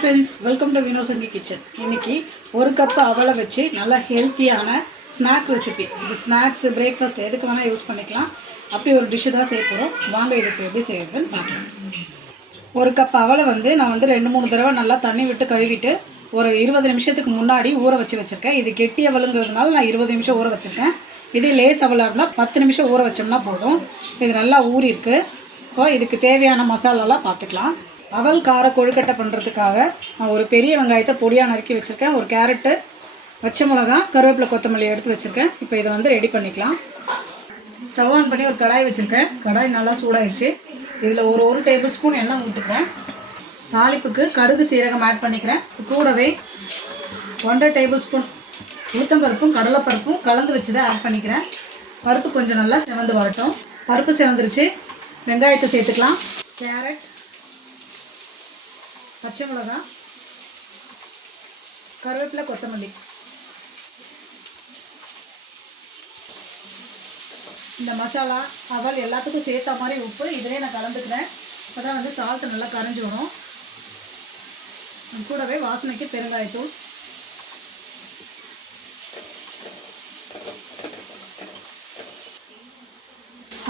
Friends welcome to வினோசங்கி kitchen இன்னைக்கு ஒரு cup அவலை வச்சு நல்லா ஹெல்த்தியான ஸ்நாக் ரெசிபி இது ஸ்நாக்ஸ் பிரேக்ஃபாஸ்ட் எதுக்கு வேணால் யூஸ் பண்ணிக்கலாம். அப்படி ஒரு டிஷ்ஷு தான் செய்ய போகிறோம் வாங்க இதுக்கு எப்படி செய்யறதுன்னு பார்க்கலாம். ஒரு கப் அவலை வந்து நான் வந்து ரெண்டு மூணு தடவை நல்லா தண்ணி விட்டு கழுவிட்டு ஒரு இருபது நிமிஷத்துக்கு முன்னாடி ஊற வச்சு வச்சுருக்கேன். இது கெட்டி அவளுங்கிறதுனால நான் இருபது நிமிஷம் ஊற வச்சுருக்கேன். இதே லேஸ் அவலாக இருந்தால் பத்து நிமிஷம் ஊற வச்சோம்னா போதும். இது நல்லா ஊறிருக்கு இப்போ இதுக்கு தேவையான மசாலாலாம் பார்த்துக்கலாம். அவல் கார கொழுக்கட்டை பண்ணுறதுக்காக நான் ஒரு பெரிய வெங்காயத்தை பொடியாக நறுக்கி வச்சுருக்கேன். ஒரு கேரட்டு பச்சை மிளகா கருவேப்பிலை கொத்தமல்லி எடுத்து வச்சுருக்கேன். இப்போ இதை வந்து ரெடி பண்ணிக்கலாம். ஸ்டவ் ஆன் பண்ணி ஒரு கடாய் வச்சுருக்கேன். கடாய் நல்லா சூடாயிடுச்சு இதில் ஒரு ஒரு டேபிள் ஸ்பூன் எண்ணெய் ஊற்றுக்கிறேன் தாளிப்புக்கு கடுகு சீரகம் ஆட் பண்ணிக்கிறேன். கூடவே ஒன்றரை டேபிள் ஸ்பூன் உளுத்தம்பருப்பும் கடலைப்பருப்பும் கலந்து வச்சு தான் ஆட் பண்ணிக்கிறேன். பருப்பு கொஞ்சம் நல்லா செவந்து வரட்டும். பருப்பு செவந்துருச்சு. வெங்காயத்தை சேர்த்துக்கலாம். கேரட் பச்சை மிளகா கருவேப்பிலை கொத்தமல்லி. இந்த மசாலா அவல் எல்லாத்துக்கும் சேர்த்த மாதிரி உப்பு இதிலே நான் கலந்துக்கிறேன். அப்போ தான் வந்து சால்ட்டு நல்லா கரைஞ்சி வரும். கூடவே வாசனைக்கு பெருங்காயத்தூள்.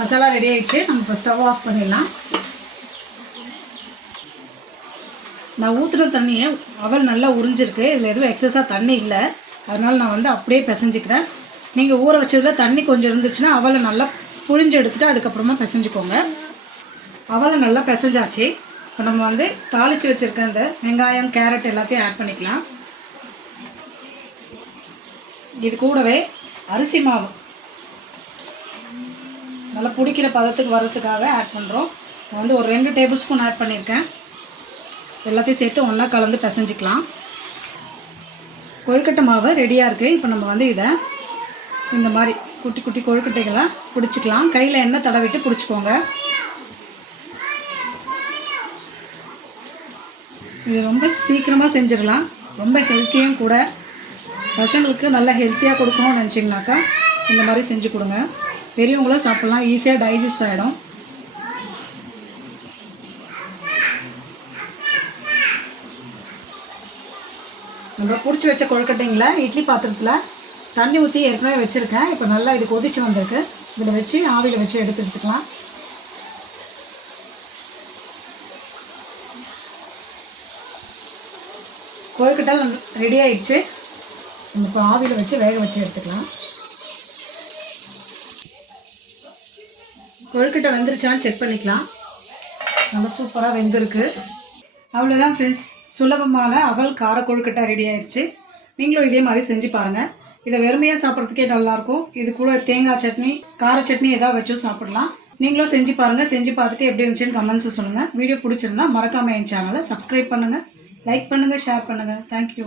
மசாலா ரெடி ஆயிடுச்சு. நம்ம இப்போ ஸ்டவ் ஆஃப் பண்ணிடலாம். நான் ஊற்றுன தண்ணியை அவல் நல்லா உறிஞ்சிருக்கு. இதில் எதுவும் எக்ஸஸாக தண்ணி இல்லை. அதனால் நான் வந்து அப்படியே பிசைஞ்சிக்கிறேன். நீங்கள் ஊற வச்சதில் தண்ணி கொஞ்சம் இருந்துச்சுன்னா அவலை நல்லா புழிஞ்சு எடுத்துகிட்டு அதுக்கப்புறமா பிசைஞ்சுக்கோங்க. அவலை நல்லா பிசைஞ்சாச்சு. இப்போ நம்ம வந்து தாளித்து வச்சுருக்க இந்த வெங்காயம் கேரட் எல்லாத்தையும் ஆட் பண்ணிக்கலாம். இது கூடவே அரிசி மாவு. நல்லா பிடிக்கிற பதத்துக்கு வர்றதுக்காக ஆட் பண்ணுறோம் நான் வந்து ஒரு ரெண்டு டேபிள் ஸ்பூன் ஆட் பண்ணியிருக்கேன் எல்லாத்தையும் சேர்த்து ஒன்றா கலந்து பிசைஞ்சிக்கலாம். கொழுக்கட்டை மாவு ரெடியாக இருக்குது இப்போ நம்ம வந்து இதை இந்த மாதிரி குட்டி குட்டி கொழுக்கட்டைகளை பிடிச்சிக்கலாம். கையில் எண்ணெய் தடவிட்டு பிடிச்சிக்கோங்க. இது ரொம்ப சீக்கிரமாக செஞ்சிடலாம். ரொம்ப ஹெல்த்தியும் கூட. பசங்களுக்கு நல்லா ஹெல்த்தியாக கொடுக்கணும்னு நினச்சிங்கனாக்கா இந்த மாதிரி செஞ்சு கொடுங்க. பெரியவங்களும் சாப்பிட்லாம். ஈஸியாக டைஜஸ்ட் ஆகிடும் அப்புறம் பிடிச்சி வச்ச கொழுக்கட்டைங்கள இட்லி பாத்திரத்தில் தண்ணி ஊற்றி ஏற்கனவே வச்சுருக்கேன். இப்போ நல்லா இது கொதிச்சு வந்திருக்கு. இதில் வச்சு ஆவியில் வச்சு எடுத்து எடுத்துக்கலாம். கொழுக்கட்டை ரெடி ஆயிடுச்சு. நம்ம இப்போ ஆவியில் வச்சு வேக வச்சு எடுத்துக்கலாம். கொழுக்கட்டை வெந்துருச்சான்னு செக் பண்ணிக்கலாம். நல்லா சூப்பராக வெந்திருக்கு. அவ்வளோதான் ஃப்ரெண்ட்ஸ் சுலபமான அவல் கார கொழுக்கட்டை ரெடி ஆயிடுச்சு நீங்களும் இதே மாதிரி செஞ்சு பாருங்கள் இதை வெறுமையாக சாப்பிட்றதுக்கே நல்லாயிருக்கும் இது கூட தேங்காய் சட்னி கார சட்னி எதாவது வச்சும் சாப்பிடலாம். நீங்களும் செஞ்சு பாருங்கள் செஞ்சு பார்த்துட்டு எப்படி இருந்துச்சுன்னு கமெண்ட்ஸில் சொல்லுங்கள் வீடியோ பிடிச்சிருந்தா மறக்காமல் என் சேனலை சப்ஸ்கிரைப் பண்ணுங்கள் லைக் பண்ணுங்கள் ஷேர் பண்ணுங்கள் தேங்க்யூ